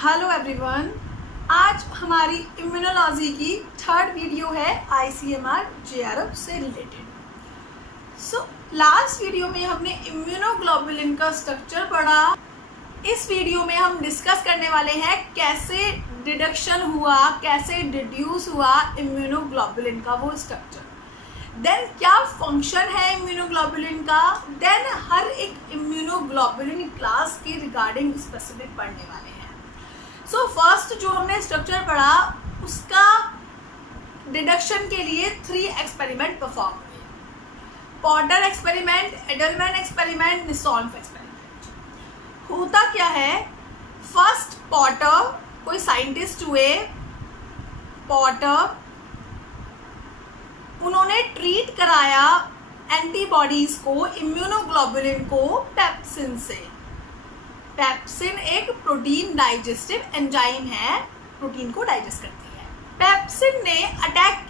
Hello everyone, आज हमारी immunology की थर्ड वीडियो है ICMR JRF से रिलेटेड। लास्ट वीडियो में हमने इम्यूनोग्लोबुलिन का स्ट्रक्चर पढ़ा। इस वीडियो में हम डिस्कस करने वाले हैं कैसे डिडक्शन हुआ, कैसे डिड्यूस हुआ इम्यूनोग्लोबुलिन का वो स्ट्रक्चर, देन क्या फंक्शन है इम्यूनोग्लोबुलिन का, देन हर एक इम्यूनोग्लोबुलिन क्लास के रिगार्डिंग स्पेसिफिक पढ़ने वाले हैं। फर्स्ट जो हमने स्ट्रक्चर पढ़ा उसका डिडक्शन के लिए 3 एक्सपेरिमेंट परफॉर्म हुए। Porter experiment, Edelman experiment, Nisonoff experiment. होता क्या है, फर्स्ट पॉटर, कोई साइंटिस्ट हुए पॉटर, उन्होंने ट्रीट कराया एंटीबॉडीज को, इम्यूनोग्लोबुलिन को पेप्सिन से। पेप्सिन एक प्रोटीन डाइजेस्टिव एंजाइम है, प्रोटीन को डाइजेस्ट करती है। पेप्सिन ने अटैक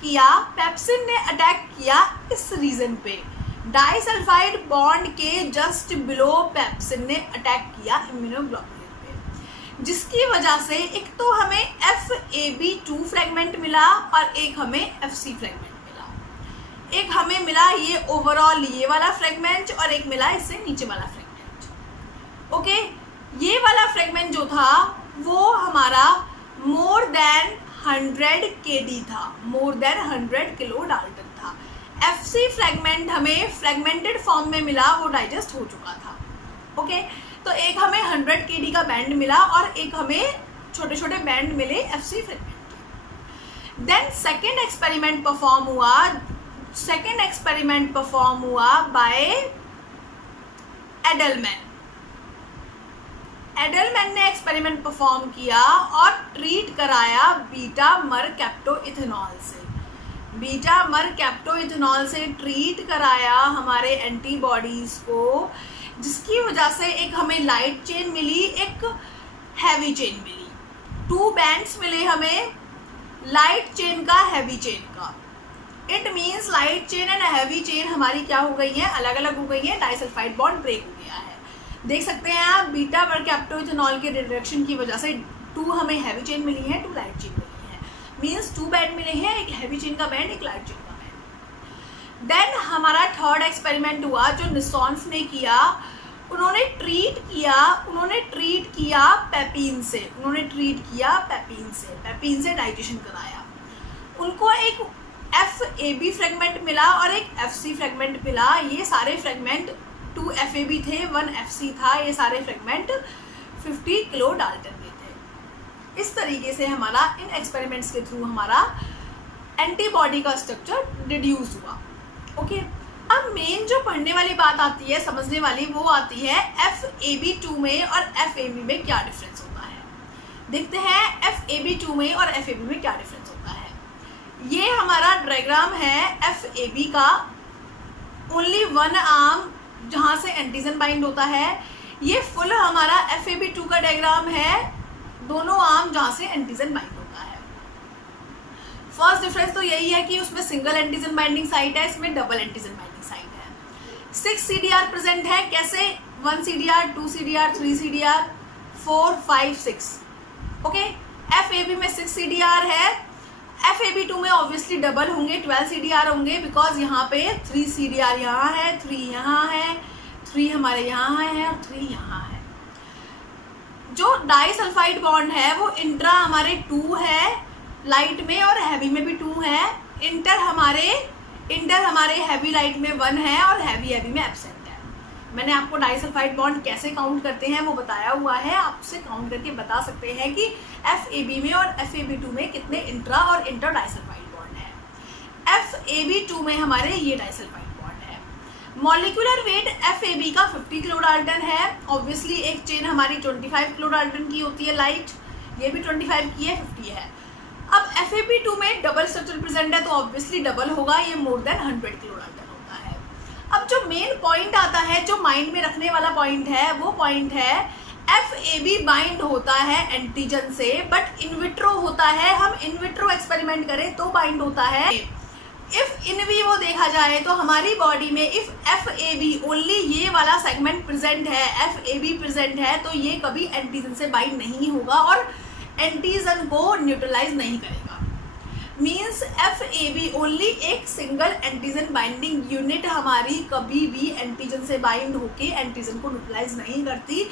किया इस रीजन पे, डाइसल्फाइड बॉन्ड के जस्ट बिलो पेप्सिन ने अटैक किया इम्यूनोग्लोबुलिन पे, जिसकी वजह से एक तो हमें FAB2 फ्रेगमेंट मिला और एक हमें FC फ्रेगमेंट मिला। एक हमें मिला ये ओवरऑल ये वाला फ्रेगमेंट और एक मिला इससे नीचे वाला फ्रेगमेंट। ओके, ये वाला फ्रेगमेंट जो था वो हमारा मोर देन 100 kD था, मोर देन 100 किलो डाल्टन था। FC फ्रेगमेंट हमें फ्रेगमेंटेड फॉर्म में मिला, वो डाइजेस्ट हो चुका था। ओके, तो एक हमें 100 kD का बैंड मिला और एक हमें छोटे छोटे बैंड मिले FC फ्रेगमेंट के। देन सेकेंड एक्सपेरिमेंट परफॉर्म हुआ बाय एडलमैन। एडलमैन ने एक्सपेरिमेंट परफॉर्म किया और ट्रीट कराया बीटा मरकैप्टोइथेनॉल से। बीटा मरकैप्टोइथेनॉल से ट्रीट कराया हमारे एंटीबॉडीज को, जिसकी वजह से एक हमें लाइट चेन मिली, एक हैवी चेन मिली। 2 बैंड्स मिले हमें, लाइट चेन का, हैवी चेन का। It means light chain and heavy chain हमारी क्या हो गई है, अलग अलग हो गई है, डाइसल्फाइड बॉन्ड ब्रेक हो गया है। देख सकते हैं आप, बीटा मरकैप्टोइथेनॉल के रिडक्शन की वजह से 2 हमें हैवी चेन मिली है, 2 लाइट चेन मिली है। मीन्स 2 बैंड मिले हैं, एक हैवी चेन का बैंड, एक लाइट चेन का बैंड। देन हमारा थर्ड एक्सपेरिमेंट हुआ जो निसॉल्फ ने किया। उन्होंने ट्रीट किया पेपिन से डाइजेशन कराया। उनको एक FAB फ्रेगमेंट मिला और एक FC फ्रेगमेंट मिला। ये सारे फ्रेगमेंट 2 FAB थे, 1 FC था। ये सारे फ्रेगमेंट 50 किलो डाल्टन के थे। इस तरीके से हमारा इन एक्सपेरिमेंट्स के थ्रू हमारा एंटीबॉडी का स्ट्रक्चर डिड्यूस हुआ। ओके, अब मेन जो पढ़ने वाली बात आती है, समझने वाली, वो आती है FAB2 में और FAB में क्या डिफरेंस होता है। देखते हैं FAB2 में और FAB में क्या डिफरेंस होता है। ये हमारा डायग्राम है FAB का, ओनली 1 आर्म जहाँ से एंटीजन बाइंड होता है। ये फुल हमारा FAB2 का डायग्राम है, दोनों आर्म जहाँ से एंटीजन बाइंड होता है। फर्स्ट डिफरेंस तो यही है कि उसमें सिंगल एंटीजन बाइंडिंग साइट है, इसमें डबल एंटीजन बाइंडिंग साइट है। 6 CDR प्रेजेंट है। कैसे? 1 CDR, 2 CDR, 3 CDR, 4, 5, 6। Okay, FAB में 6 CDR है। FAB2 में ऑब्वियसली डबल होंगे, 12 CDR होंगे, बिकॉज यहाँ पे 3 CDR यहाँ है, 3 यहाँ है, 3 हमारे यहाँ है और 3 यहाँ है। जो डाइसल्फाइड बॉन्ड है वो इंट्रा हमारे 2 है लाइट में और हैवी में भी 2 है। इंटर हमारे हैवी लाइट में 1 है और हैवी में एब्सेंट है। मैंने आपको डाइसल्फाइड बॉन्ड कैसे काउंट करते हैं वो बताया हुआ है, आप उससे काउंट करके बता सकते हैं कि FAB में और FAB2 में कितने इंट्रा और इंटर डाइसल्फाइड बॉन्ड है। FAB2 में हमारे ये डाइसल्फाइड बॉन्ड है। मॉलिक्यूलर वेट FAB का 50 किलो डाल्टन है। ऑब्वियसली एक चेन हमारी 25 किलो डाल्टन की होती है लाइट, ये भी 25 की है, 50 है। अब FAB2 में डबल स्ट्रक्चर प्रेजेंट है तो ऑब्वियसली डबल होगा, ये मोर देन 100 किलो डाल्टन होता है। अब जो मेन पॉइंट आता है, जो माइंड में रखने वाला पॉइंट है, वो पॉइंट है FAB बाइंड होता है एंटीजन से, बट इनविट्रो होता है। हम इनविट्रो एक्सपेरिमेंट करें तो बाइंड होता है। इफ इन वीवो देखा जाए तो हमारी बॉडी में इफ FAB ओनली ये वाला सेगमेंट प्रेजेंट है, FAB प्रेजेंट है, तो ये कभी एंटीजन से बाइंड नहीं होगा और एंटीजन को न्यूट्रलाइज नहीं करेगा। मीन्स FAB ओनली एक सिंगल एंटीजन बाइंडिंग यूनिट हमारी कभी भी एंटीजन से बाइंड होके एंटीजन को न्यूट्रलाइज नहीं करती।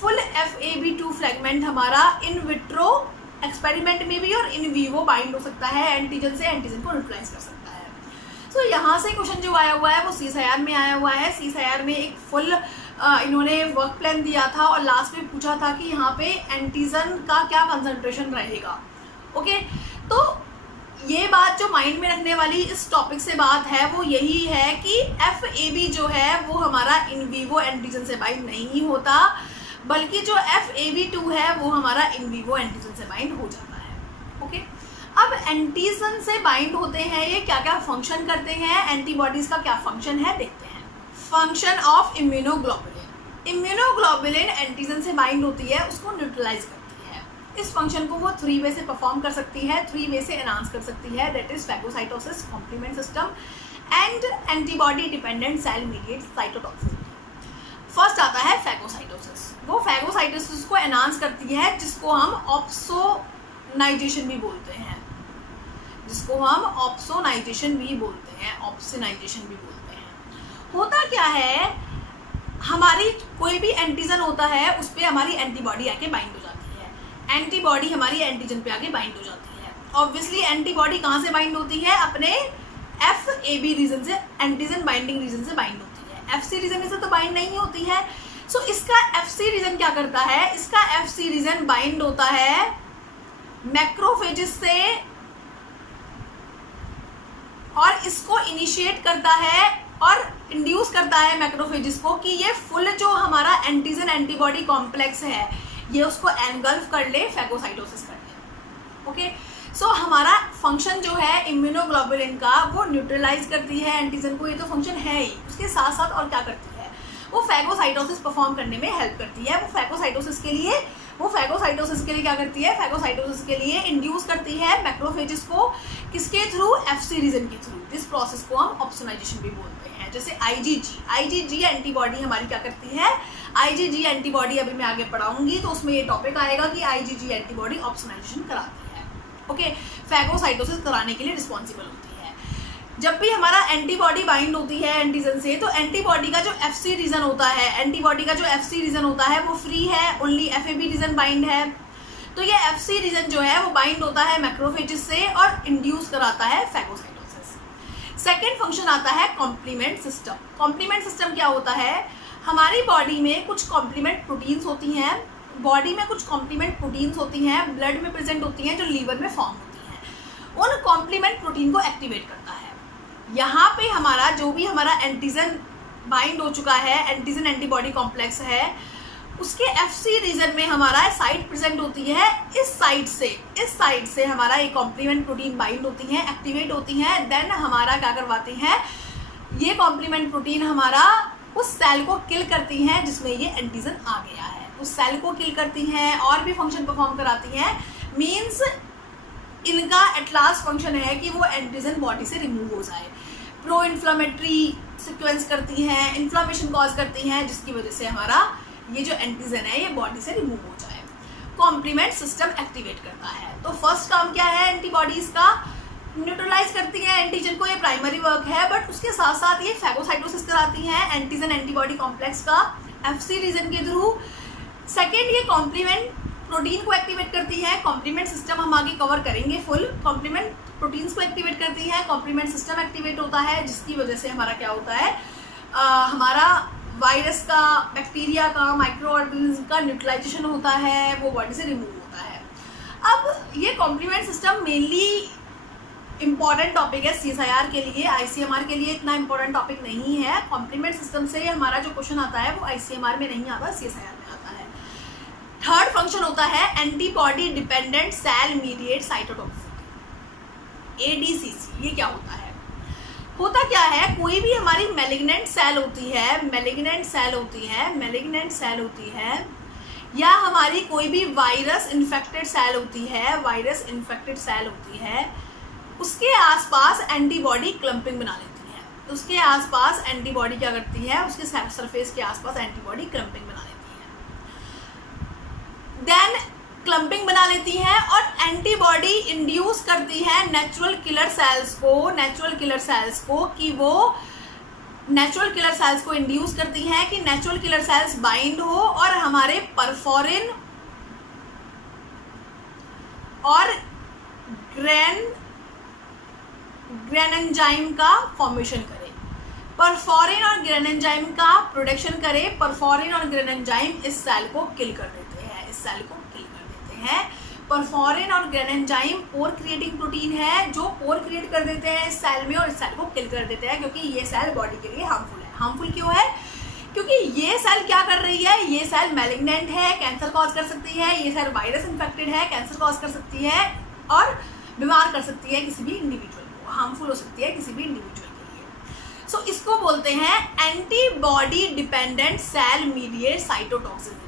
फुल FAB2 फ्रेगमेंट हमारा इन विट्रो एक्सपेरिमेंट में भी और इन वीवो बाइंड हो सकता है, एंटीजन से एंटीजन को न्यूट्रलाइज कर सकता है। तो यहाँ से क्वेश्चन जो आया हुआ है वो CSIR में आया हुआ है। CSIR में एक फुल इन्होंने वर्क प्लान दिया था और लास्ट में पूछा था कि यहाँ पे एंटीजन का क्या कंसंट्रेशन रहेगा। ओके, तो ये बात जो माइंड में रखने वाली इस टॉपिक से बात है वो यही है कि FAB जो है वो हमारा इन वीवो एंटीजन से बाइंड नहीं होता, बल्कि जो FAB2 है वो हमारा इन वीवो एंटीजन से बाइंड हो जाता है। ओके, अब एंटीजन से बाइंड होते हैं ये क्या क्या फंक्शन करते हैं, एंटीबॉडीज का क्या फंक्शन है देखते हैं। Function of immunoglobulin. Immunoglobulin antigen से बाइंड होती है, उसको न्यूट्रलाइज करती है। इस फंक्शन को वो 3 वे से परफॉर्म कर सकती है, 3 वे से एनहांस कर सकती है, that is phagocytosis, complement system and antibody dependent cell mediate cytotoxicity. First आता है फैगोसाइटोसिस। वो फैगोसाइटोसिस को एनहांस करती है, जिसको हम ऑप्सोनाइजेशन भी बोलते हैं, जिसको हम ऑप्सोनाइजेशन भी बोलते हैं, ऑप्सोनाइजेशन भी बोलते हैं। होता क्या है, हमारी कोई भी एंटीजन होता है उस पर हमारी एंटीबॉडी आके बाइंड हो जाती है, एंटीबॉडी हमारी एंटीजन पे आके बाइंड हो जाती है। ऑब्वियसली एंटीबॉडी कहाँ से बाइंड होती है, अपने FAB रीजन से, एंटीजन बाइंडिंग रीजन से बाइंड होती है। FC रीजन से तो बाइंड नहीं होती है। सो इसका FC रीजन क्या करता है, इसका FC रीजन बाइंड होता है मैक्रोफेजेस से और इसको इनिशिएट करता है और इंड्यूस करता है मैक्रोफेजेस को कि ये फुल जो हमारा एंटीजन एंटीबॉडी कॉम्प्लेक्स है ये उसको एनगल्फ कर ले, फैगोसाइटोसिस कर ले। ओके, सो हमारा फंक्शन जो है इम्यूनोग्लोबुलिन का वो न्यूट्रलाइज करती है एंटीजन को, ये तो फंक्शन है ही। उसके साथ साथ और क्या करती है, वो फैगोसाइटोसिस परफॉर्म करने में हेल्प करती है। वो फैगोसाइटोसिस के लिए क्या करती है, फैगोसाइटोसिस के लिए इंड्यूस करती है मैक्रोफेजेस को, किसके थ्रू, FC रीजन के थ्रू। इस प्रोसेस को हम ऑप्सोनाइजेशन भी बोलते हैं। जैसे IgG एंटीबॉडी हमारी क्या करती है, IgG एंटीबॉडी अभी मैं आगे पढ़ाऊंगी तो उसमें ये टॉपिक आएगा कि IgG एंटीबॉडी ऑप्सोनाइजेशन कराती है। ओके, फैगोसाइटोसिस कराने के लिए रिस्पॉन्सिबल होती है। जब भी हमारा एंटीबॉडी बाइंड होती है एंटीजन से, तो एंटीबॉडी का जो FC रीजन होता है, एंटीबॉडी का जो FC रीजन होता है वो फ्री है, ओनली FAB रीजन बाइंड है। तो ये FC रीजन जो है वो बाइंड होता है मैक्रोफेजेस से और इंड्यूस कराता है फैगोसाइटोसिस। सेकेंड फंक्शन आता है कॉम्प्लीमेंट सिस्टम। कॉम्प्लीमेंट सिस्टम क्या होता है, हमारी बॉडी में कुछ कॉम्प्लीमेंट प्रोटीन्स होती हैं, बॉडी में कुछ कॉम्प्लीमेंट प्रोटीन्स होती हैं, ब्लड में प्रेजेंट होती हैं, जो लीवर में फॉर्म होती हैं। उन कॉम्प्लीमेंट प्रोटीन को एक्टिवेट करता है। यहाँ पे हमारा जो भी हमारा एंटीजन बाइंड हो चुका है, एंटीजन एंटीबॉडी कॉम्प्लेक्स है, उसके FC रीजन में हमारा साइट प्रेजेंट होती है। इस साइड से हमारा ये कॉम्प्लीमेंट प्रोटीन बाइंड होती हैं, एक्टिवेट होती हैं। देन हमारा क्या करवाती हैं, ये कॉम्प्लीमेंट प्रोटीन हमारा उस सेल को किल करती हैं जिसमें ये एंटीजन आ गया है, उस सेल को किल करती हैं और भी फंक्शन परफॉर्म कराती हैं। मीन्स इनका एट लास्ट फंक्शन है कि वो एंटीजन बॉडी से रिमूव हो जाए। प्रो इन्फ्लामेटरी सिक्वेंस करती हैं, इन्फ्लामेशन कॉज करती हैं, जिसकी वजह से हमारा ये जो एंटीजन है ये बॉडी से रिमूव हो जाए। कॉम्प्लीमेंट सिस्टम एक्टिवेट करता है। तो फर्स्ट काम क्या है एंटीबॉडीज का, न्यूट्रलाइज करती है एंटीजन को, ये प्राइमरी वर्क है। बट उसके साथ साथ ये फैगोसाइटोसिस कराती हैं एंटीजन एंटीबॉडी कॉम्प्लेक्स का FC रीजन के थ्रू। सेकेंड, ये कॉम्प्लीमेंट प्रोटीन को एक्टिवेट करती है। कॉम्प्लीमेंट सिस्टम हम आगे कवर करेंगे फुल। कॉम्प्लीमेंट प्रोटीन्स को एक्टिवेट करती है, कॉम्प्लीमेंट सिस्टम एक्टिवेट होता है, जिसकी वजह से हमारा क्या होता है, हमारा वायरस का, बैक्टीरिया का, माइक्रो ऑर्गेनिज्म का न्यूट्रलाइजेशन होता है, वो बॉडी से रिमूव होता है। अब ये complement system mainly important topic है CSIR के लिए, ICMR के लिए इतना इम्पॉर्टेंट टॉपिक नहीं है। कॉम्प्लीमेंट सिस्टम से हमारा जो क्वेश्चन आता है वो ICMR में नहीं आता, CSIR में आता है। थर्ड फंक्शन होता है antibody dependent cell mediate cytotoxicity, ADCC। ये क्या होता है, होता क्या है, कोई भी हमारी मैलिग्नेंट सेल होती है या हमारी कोई भी वायरस इन्फेक्टेड सेल होती है, उसके आसपास एंटीबॉडी क्लम्पिंग बना लेती है। उसके आसपास एंटीबॉडी क्या करती है, उसके सरफेस के आसपास एंटीबॉडी क्लम्पिंग बना लेती है। देन क्लम्पिंग बना लेती है और एंटीबॉडी इंड्यूस करती है नेचुरल किलर सेल्स को इंड्यूस करती हैं कि नेचुरल किलर सेल्स बाइंड हो और हमारे परफोरिन और ग्रेनेंजाइम का फॉर्मेशन करे, परफोरिन और ग्रेनेंजाइम का प्रोडक्शन करे। परफोरिन और ग्रेनेंजाइम इस सेल को किल कर देते हैं, परफोरिन और ग्रेनेंजाइम पोर क्रिएटिंग प्रोटीन है जो पोर क्रिएट कर देते हैं इस सेल में और इस सेल को किल कर देते हैं, क्योंकि ये सेल बॉडी के लिए हार्मफुल है। हार्मफुल क्यों है? क्योंकि ये सेल क्या कर रही है, ये सेल मैलिग्नेंट है, कैंसर कॉज कर सकती है, ये सेल वायरस इन्फेक्टेड है, कैंसर कॉज कर सकती है और बीमार कर सकती है किसी भी इंडिविजुअल को, हार्मफुल हो सकती है किसी भी इंडिविजुअल के लिए। सो इसको बोलते हैं antibody dependent cell mediate cytotoxicity.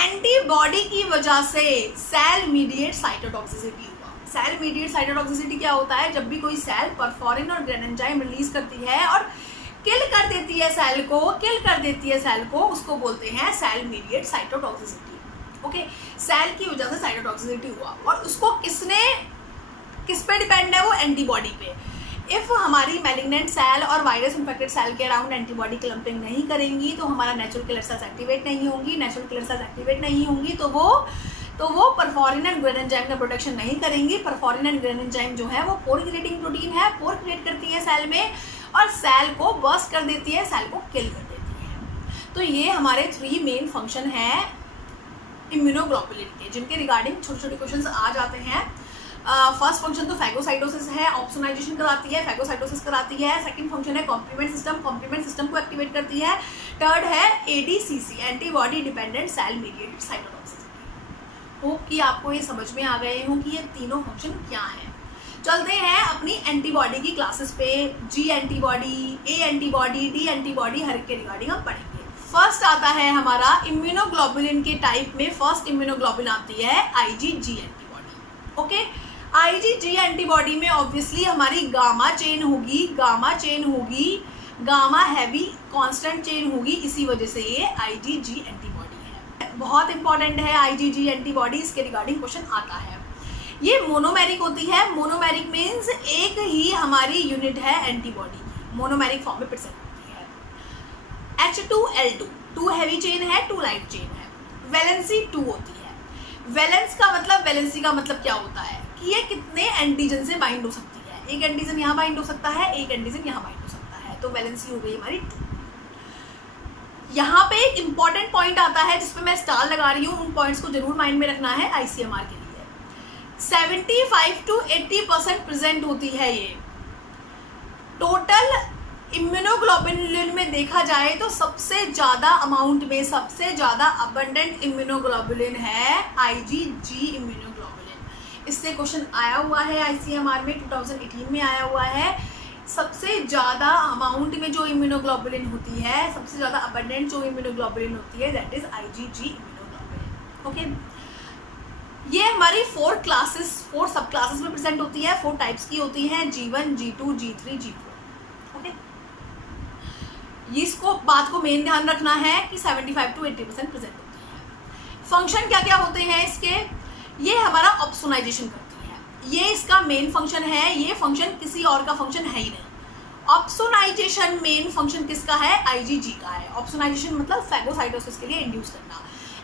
Antibody की वजह से सेल मीडिएट साइटोटॉक्सिसिटी हुआ। सेल मीडिएट साइटोटॉक्सिसिटी क्या होता है? जब भी कोई सेल परफोरिन और ग्रेनेंजाइम रिलीज करती है और किल कर देती है सेल को, उसको बोलते हैं cell mediate cytotoxicity. Okay, cell की वजह से साइटोटॉक्सिसिटी हुआ और उसको किस पे डिपेंड है? वो एंटीबॉडी पे। इफ़ हमारी मैलिग्नेंट सेल और वायरस इन्फेक्टेड सेल के अराउंड एंटीबॉडी क्लम्पिंग नहीं करेंगी तो हमारा नेचुरल किलर सेल्स एक्टिवेट नहीं होंगी, तो वो परफोरिन एंड ग्रेनेंजाइम का प्रोटेक्शन नहीं करेंगी। परफोरिन एंड ग्रेनेंजाइम जो है वो पोर क्रिएटिंग प्रोटीन है, पोर क्रिएट करती है सेल में और सेल को बर्स्ट कर देती है, सेल को किल कर देती है। तो ये हमारे 3 मेन फंक्शन हैं इम्यूनोग्लोबुलिन के, जिनके रिगार्डिंग छोटे छोटे क्वेश्चंस आ जाते हैं। फर्स्ट फंक्शन तो फैगोसाइटोसिस है, ऑप्सोनाइजेशन कराती है, फैगोसाइटोसिस कराती है। सेकंड फंक्शन है कॉम्प्लीमेंट सिस्टम को एक्टिवेट करती है। थर्ड है ADCC, antibody dependent cell mediated cytotoxicity. Hope कि आपको ये समझ में आ गए हों कि ये तीनों फंक्शन क्या हैं। चलते हैं अपनी एंटीबॉडी की क्लासेस पे। G antibody, A antibody, D antibody, हर एक के रिगार्डिंग हम पढ़ेंगे। फर्स्ट आता है हमारा इम्यूनोग्लोबुलिन के टाइप में फर्स्ट इम्यूनोग्लोबुलिन आती है IgG antibody. Okay, IgG antibody में ऑब्वियसली हमारी गामा चेन होगी, गामा हैवी कांस्टेंट चेन होगी, इसी वजह से ये आईजीजी एंटीबॉडी है। बहुत इंपॉर्टेंट है आईजीजी एंटीबॉडी, इसके रिगार्डिंग क्वेश्चन आता है। ये मोनोमेरिक होती है। मोनोमेरिक मीन्स एक ही हमारी यूनिट है एंटीबॉडी की, मोनोमेरिक फॉर्म में प्रेजेंट होती है। H2L2, 2 हैवी चेन है, 2 लाइट चेन है। वैलेंसी 2 होती है। वैलेंसी का मतलब क्या होता है कि ये कितने एंटीजन से बाइंड हो सकती है। एक एंटीजन यहाँ बाइंड हो सकता है, एक एंटीजन यहाँ बाइंड हो सकता है, तो वैलेंसी हो गई हमारी 2। यहाँ पे एक इंपॉर्टेंट पॉइंट आता है जिसपे मैं स्टार लगा रही हूँ, उन पॉइंट्स को जरूर माइंड में रखना है आईसीएमआर के लिए। 75 to 80% प्रेजेंट होती है ये। टोटल इम्यूनोग्लोबुलिन में देखा जाए तो सबसे ज़्यादा अमाउंट में, सबसे ज़्यादा अबंडेंट इम्यूनोग्लोबुलिन है आईजीजी इम्यूनोग्लोबुलिन। इससे क्वेश्चन आया हुआ है आईसीएमआर में, 2018 में आया हुआ है। सबसे ज़्यादा अमाउंट में जो इम्यूनोग्लोबुलिन होती है, सबसे ज़्यादा अबंडेंट जो इम्यूनोग्लोबुलिन होती है, that is IgG immunoglobulin. Okay, ये हमारी 4 सब क्लासेस में प्रेजेंट होती है। 4 टाइप्स की होती हैं, G1, G2, G3, G4। Okay, इसको बात को मेन ध्यान रखना है कि 75 to 80% प्रेजेंट होती है। फंक्शन क्या क्या होते हैं इसके? ये हमारा ऑप्सोनाइजेशन करती है, ये इसका मेन फंक्शन है। ये फंक्शन किसी और का फंक्शन है ही नहीं। ऑप्सोनाइजेशन मेन फंक्शन किसका है? आईजीजी का है। ऑप्सोनाइजेशन मतलब फैगोसाइटोसिस के लिए इंड्यूस करना।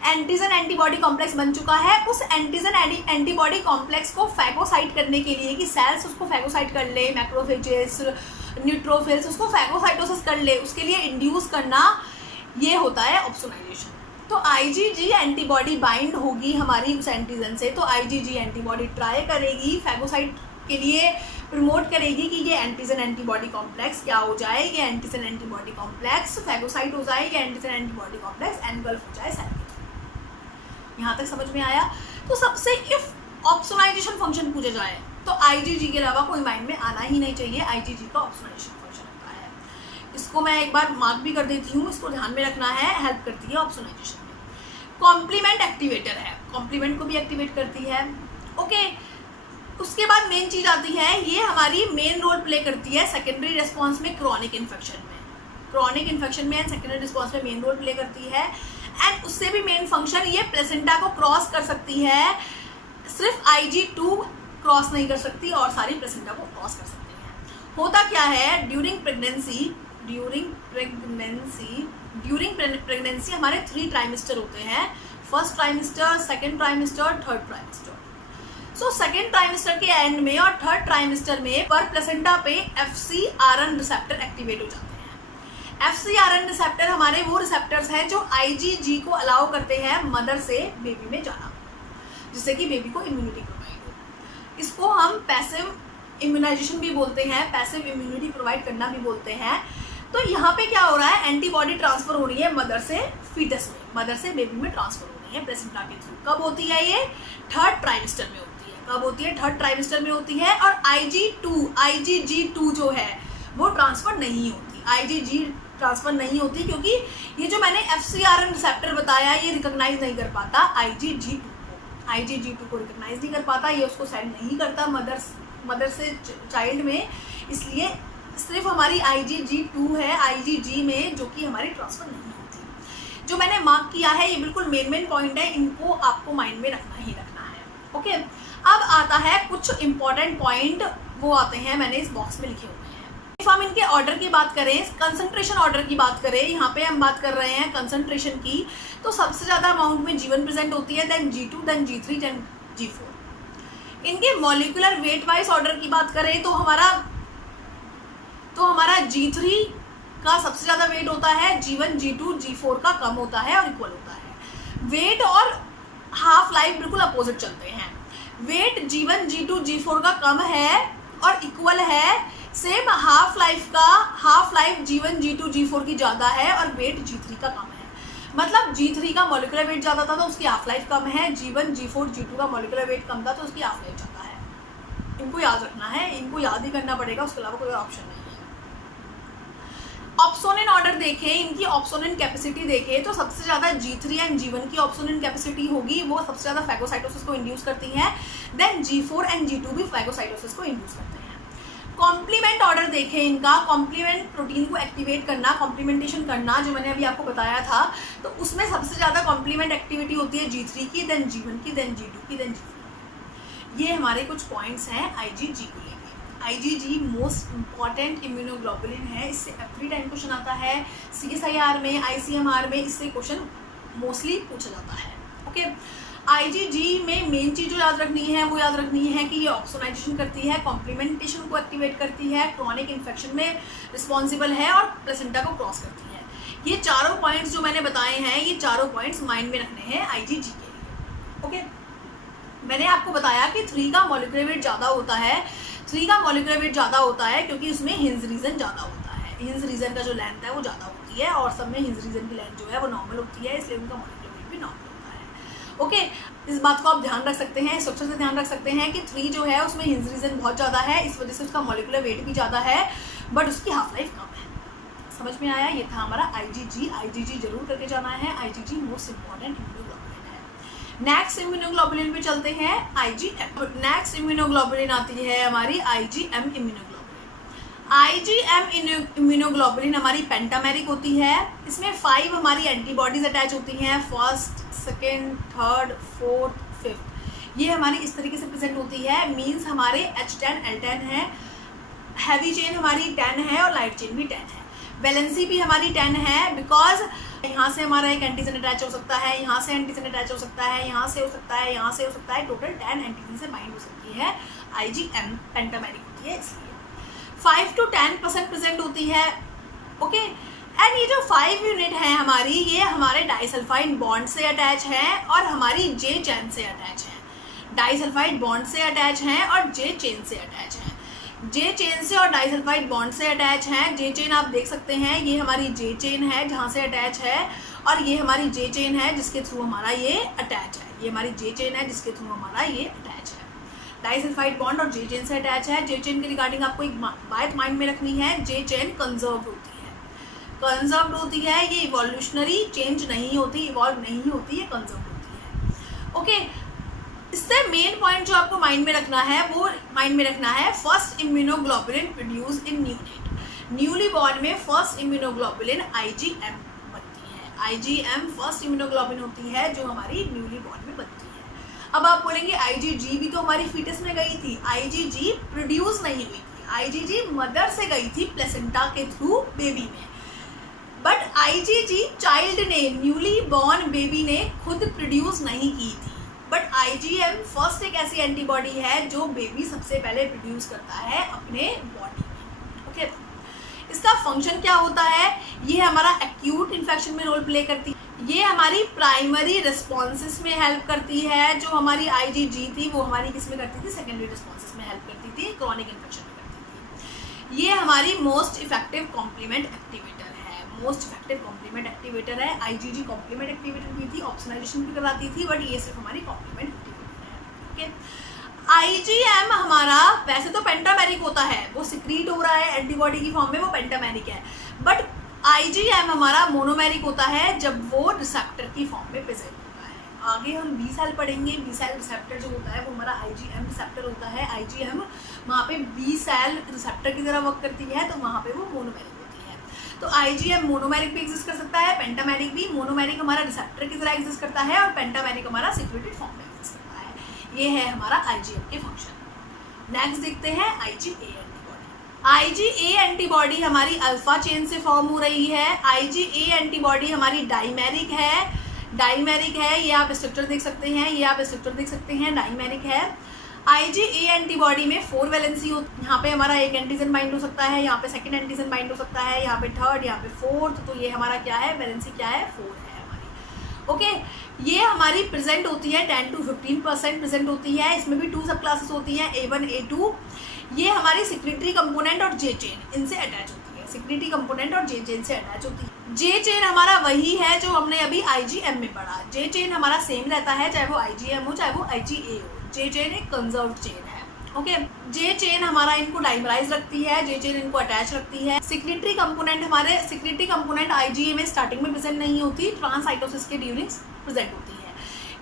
एंटीजन एंटीबॉडी कॉम्प्लेक्स बन चुका है, उस एंटीजन एंटीबॉडी कॉम्प्लेक्स को फैगोसाइट करने के लिए कि सेल्स उसको फैगोसाइट कर ले, मैक्रोफेजेस, न्यूट्रोफिल्स उसको फैगोसाइटोसिस कर ले, उसके लिए इंड्यूस करना, ये होता है ऑप्सोनाइजेशन। तो आईजीजी एंटीबॉडी बाइंड होगी हमारी उस एंटीजन से, तो आईजीजी एंटीबॉडी ट्राई करेगी फैगोसाइट के लिए, प्रमोट करेगी कि ये एंटीजन एंटीबॉडी कॉम्प्लेक्स क्या हो जाए, ये एंटीजन एंटीबॉडी कॉम्प्लेक्स फैगोसाइट हो जाए, ये एंटीजन एंटीबॉडी कॉम्प्लेक्स एनगल्फ हो जाए सेल के। यहाँ तक समझ में आया? तो सबसे इफ ऑप्सोनाइजेशन फंक्शन पूछा जाए तो आईजीजी के अलावा कोई माइंड में आना ही नहीं चाहिए। आईजीजी का ऑप्सोनाइजेशन फंक्शन होता है। इसको मैं एक बार मार्क भी कर देती हूँ, इसको ध्यान में रखना है, हेल्प करती है ऑप्सोनाइजेशन में। कॉम्प्लीमेंट एक्टिवेटर है, कॉम्प्लीमेंट को भी एक्टिवेट करती है। ओके, उसके बाद मेन चीज़ आती है, ये हमारी मेन रोल प्ले करती है सेकेंडरी रेस्पॉन्स में क्रॉनिक इन्फेक्शन में। क्रॉनिक इन्फेक्शन में एंड सेकेंडरी रिस्पॉन्स में मेन रोल प्ले करती है। एंड उससे भी मेन फंक्शन ये प्लेसेंटा को क्रॉस कर सकती है, सिर्फ IG2 क्रॉस नहीं कर सकती और सारी प्लेसेंटा को क्रॉस कर सकती है। होता क्या है, ड्यूरिंग प्रेगनेंसी हमारे 3 ट्राइमेस्टर होते हैं, first trimester, second trimester, third trimester. So second trimester के एंड में और थर्ड ट्राइमेस्टर में पर प्लेसेंटा पे FcRn रिसेप्टर एक्टिवेट हो जाते हैं। FcRn रिसेप्टर हमारे वो रिसेप्टर्स हैं जो IgG को अलाउ करते हैं मदर से बेबी में जाना, जिससे कि बेबी को इम्यूनिटी प्रोवाइड हो। इसको हम पैसिव इम्यूनाइजेशन भी बोलते हैं, पैसिव इम्यूनिटी प्रोवाइड करना भी बोलते हैं। तो यहाँ पे क्या हो रहा है, एंटीबॉडी ट्रांसफर हो रही है मदर से फीटस में, मदर से बेबी में ट्रांसफर हो रही है प्लेसेंटा के थ्रू। कब होती है ये, थर्ड ट्राइमेस्टर में होती है। कब होती है, थर्ड ट्राइमेस्टर में होती है। और IgG2 जो है वो ट्रांसफर नहीं होती, IgG ट्रांसफर नहीं होती, क्योंकि ये जो मैंने FcRn रिसेप्टर बताया ये रिकॉग्नाइज नहीं कर पाता IgG2 को रिकॉग्नाइज नहीं कर पाता, ये उसको सेंड नहीं करता मदर से चाइल्ड में, इसलिए सिर्फ हमारी IgG2 है IgG में, जो कि हमारी ट्रांसफर नहीं होती। जो मैंने मार्क किया है ये बिल्कुल मेन पॉइंट है, इनको आपको माइंड में रखना ही रखना है। ओके, अब आता है कुछ इंपॉर्टेंट पॉइंट, वो आते हैं मैंने इस बॉक्स में लिखे हुए हैं। इफ हम इनके ऑर्डर की बात करें, कंसंट्रेशन ऑर्डर की बात करें, यहाँ पे हम बात कर रहे हैं कंसंट्रेशन की, तो सबसे ज़्यादा अमाउंट में G1 प्रेजेंट होती है, then G2, then G3, then G4। इनके मॉलिकुलर वेट वाइज ऑर्डर की बात करें तो हमारा G3 का सबसे ज़्यादा वेट होता है, G1, G2, G4 का कम होता है और इक्वल होता है। वेट और हाफ लाइफ बिल्कुल अपोजिट चलते हैं। वेट G1, G2, G4 का कम है और इक्वल है, same half life G1, G2, G4 की ज़्यादा है और वेट G3 का कम है। मतलब G3 का मॉलिकुलर वेट ज़्यादा था तो उसकी हाफ लाइफ कम है, G1, G4, G2 का मॉलिकुलर वेट कम था तो उसकी हाफ लाइफ ज़्यादा है। इनको याद रखना है, इनको याद ही करना पड़ेगा, उसके अलावा कोई ऑप्शन नहीं है। ऑप्सोनिन ऑर्डर देखें, इनकी ऑप्सोनिन कैपेसिटी देखें तो सबसे ज़्यादा G3 एंड G1 की ऑप्सोनिन कैपेसिटी होगी, वो सबसे ज़्यादा फैगोसाइटोसिस को इंड्यूस करती हैं। देन G4 एंड G2 भी फैगोसाइटोसिस को इंड्यूस करते हैं। कॉम्प्लीमेंट ऑर्डर देखें इनका, कॉम्प्लीमेंट प्रोटीन को एक्टिवेट करना, कॉम्प्लीमेंटेशन करना, जो मैंने अभी आपको बताया था, तो उसमें सबसे ज़्यादा कॉम्प्लीमेंट एक्टिविटी होती है G3 की, देन G1 की, देन G2 की, देन G4। ये हमारे कुछ पॉइंट्स हैं IgG को लेकर। IgG मोस्ट इंपॉर्टेंट इम्यूनोग्लोबुलिन है, इससे एवरी टाइम क्वेश्चन आता है, CSIR में, ICMR में इससे क्वेश्चन मोस्टली पूछा जाता है। ओके, IgG में मेन चीज़ जो याद रखनी है वो याद रखनी है कि ये ऑक्सीडाइजेशन करती है, कॉम्प्लीमेंटेशन को एक्टिवेट करती है, क्रॉनिक इन्फेक्शन में रिस्पॉन्सिबल है और प्लेसेंटा को क्रॉस करती है। ये चारों पॉइंट्स जो मैंने बताए हैं, ये चारों पॉइंट्स माइंड में रखने हैं IgG के लिए। ओके, मैंने आपको बताया कि 3 का मॉलिक्यूलर वेट ज़्यादा होता है, 3 का मॉलिक्यूलर वेट ज़्यादा होता है क्योंकि उसमें हिंज रीजन ज़्यादा होता है, हिंज रीजन का जो लेंथ है वो ज़्यादा होती है और सब में हिंज रीजन की लेंथ जो है वो नॉर्मल होती है, इसलिए उनका मॉलिक्यूलर वेट भी नॉर्मल होता है। ओके, इस बात को आप ध्यान रख सकते हैं, स्ट्रक्चर से ध्यान रख सकते हैं कि 3 जो है उसमें हिंज रीजन बहुत ज़्यादा है, इस वजह से उसका मॉलिक्यूलर वेट भी ज़्यादा है, बट उसकी हाफ लाइफ कम है। समझ में आया? ये था हमारा IgG जरूर करके जाना है, IgG मोस्ट इंपॉर्टेंट इम्यूनोग्लोबुलिन है। नेक्स्ट इम्यूनोग्लोबुलिन पे चलते हैं, IgM। नेक्स्ट इम्यूनोग्लोबुलिन आती है हमारी IgM इम्यूनोग्लोबुलिन। IgM इम्यूनोग्लोबुलिन हमारी पेंटामेरिक होती है, इसमें 5 हमारी एंटीबॉडीज अटैच होती हैं, first, second, third, fourth, fifth. ये हमारी इस तरीके से प्रेजेंट होती है, मीन्स हमारे H10 L10 है, हैवी चेन हमारी 10 है और लाइट चेन भी 10 है। वैलेंसी भी हमारी 10 है, बिकॉज यहाँ से हमारा एक एंटीजन अटैच हो सकता है, यहाँ से एंटीजन अटैच हो सकता है, यहाँ से हो सकता है, यहाँ से हो सकता है, टोटल 10 एंटीजन से बाइंड हो सकती है। IgM पेंटामेरिक होती है, इसलिए 5 to 10% प्रेजेंट होती है। ओके, एंड ये जो 5 यूनिट है हमारी, ये हमारे डाइसल्फाइड बॉन्ड से अटैच हैं और हमारी J चेन से अटैच हैं। डाइसल्फाइड बॉन्ड से अटैच हैं और J चेन से अटैच हैं। J चेन से और डाइसल्फाइड बॉन्ड से अटैच हैं। J चेन आप देख सकते हैं, ये हमारी J चेन है जहाँ से अटैच है, और ये हमारी J चेन है जिसके थ्रू हमारा ये अटैच है। ये हमारी J चेन है जिसके थ्रू हमारा ये अटैच है। डाइसल्फाइड बॉन्ड और J चेन से अटैच है। J चेन के रिगार्डिंग आपको एक बात माइंड में रखनी है, J चेन कंजर्व्ड होती है, कंजर्व्ड होती है, ये इवोल्यूशनरी चेंज नहीं होती, इवॉल्व नहीं होती, ये कंजर्व्ड होती है। ओके, इससे मेन पॉइंट जो आपको माइंड में रखना है वो माइंड में रखना है, first immunoglobulin produce in neonate. Newly born में फर्स्ट इम्यूनोग्लोबुलिन IgM बनती है। IgM फर्स्ट इम्यूनोग्लोबुलिन होती है जो हमारी न्यूली बॉर्न में बनती है। अब आप बोलेंगे IgG भी तो हमारी फीटस में गई थी। IgG प्रोड्यूस नहीं हुई थी, IgG मदर से गई थी प्लेसेंटा के थ्रू बेबी में, बट IgG चाइल्ड ने, न्यूली बॉर्न बेबी ने खुद प्रोड्यूस नहीं की थी। बट IgM फर्स्ट एक ऐसी एंटीबॉडी है जो बेबी सबसे पहले प्रोड्यूस करता है अपने बॉडी में। ओके, इसका फंक्शन क्या होता है? ये हमारा एक्यूट इन्फेक्शन में रोल प्ले करती है, ये हमारी प्राइमरी रिस्पॉन्सेस में हेल्प करती है। जो हमारी IgG थी वो हमारी किस में करती थी? सेकेंडरी रिस्पॉन्सेस में हेल्प करती थी, क्रॉनिक इन्फेक्शन में करती थी। ये हमारी मोस्ट इफेक्टिव कॉम्प्लीमेंट एक्टिवेटर है, मोस्ट इफेक्टिव कॉम्प्लीमेंट एक्टिवेटर है। IgG कॉम्प्लीमेंट एक्टिवेटर भी थी, ऑप्शनलाइजेशन भी कराती थी, बट ये सिर्फ हमारी कॉम्प्लीमेंट एक्टिवेटर है। ओके, IgM हमारा वैसे तो पेंटामेरिक होता है, वो सिक्रीट हो रहा है एंटीबॉडी की फॉर्म में, वो पेंटामेरिक है, बट IgM हमारा मोनोमेरिक होता है जब वो रिसेप्टर की फॉर्म में प्रेजेंट होता है। आगे हम बी सेल पढ़ेंगे, बी सेल रिसेप्टर जो होता है वो हमारा IgM रिसेप्टर होता है। IgM वहाँ पे बी सेल रिसेप्टर की तरह वर्क करती है, तो वहाँ पे वो मोनोमेरिक होती है। तो IgM मोनोमेरिक भी एग्जिस्ट कर सकता है, पेंटामेरिक भी। मोनोमेरिक हमारा रिसेप्टर की तरह एग्जिस्ट करता है और पेंटामेरिक हमारा सिक्रेटेड फॉर्म में एग्जिस्ट करता है। ये है हमारा IgM के फंक्शन। नेक्स्ट देखते हैं IgA एंटीबॉडी। IgA एंटीबॉडी हमारी अल्फा चेन से फॉर्म हो रही है। IgA एंटीबॉडी हमारी डाइमेरिक है, डाइमेरिक है, ये आप स्ट्रक्चर देख सकते हैं, ये आप स्ट्रक्चर देख सकते हैं, डाइमेरिक है। IgA एंटीबॉडी में 4 वैलेंसी होती है, यहाँ पे हमारा एक एंटीजन बाइंड हो सकता है, यहाँ पे सेकंड एंटीजन बाइंड हो सकता है, यहाँ पे थर्ड, यहाँ पे फोर्थ, तो ये हमारा क्या है? वैलेंसी क्या है? 4 है हमारी। ओके, ये हमारी प्रेजेंट होती है 10 to 15% प्रेजेंट होती है। इसमें भी 2 सब क्लासेस होती हैं, A1 A2। ये हमारी सिक्रेटरी कंपोनेंट और जे चेन इनसे अटैच होती है, सिक्रेटरी कंपोनेंट और जे चेन से अटैच होती है। जे चेन हमारा वही है जो हमने अभी IgM में पढ़ा। जे चेन हमारा सेम रहता है, चाहे वो IgM हो चाहे वो IgA हो। जे चेन एक कंजर्व चेन है। ओके, जे चेन हमारा इनको डाइमराइज रखती है, जे चेन इनको अटैच रखती है। सिक्रेटरी कंपोनेंट हमारे, सिक्रेटरी कंपोनेंट IgA में स्टार्टिंग में प्रेजेंट नहीं होती, ट्रांससाइटोसिस के ड्यूरिंग प्रेजेंट होती है,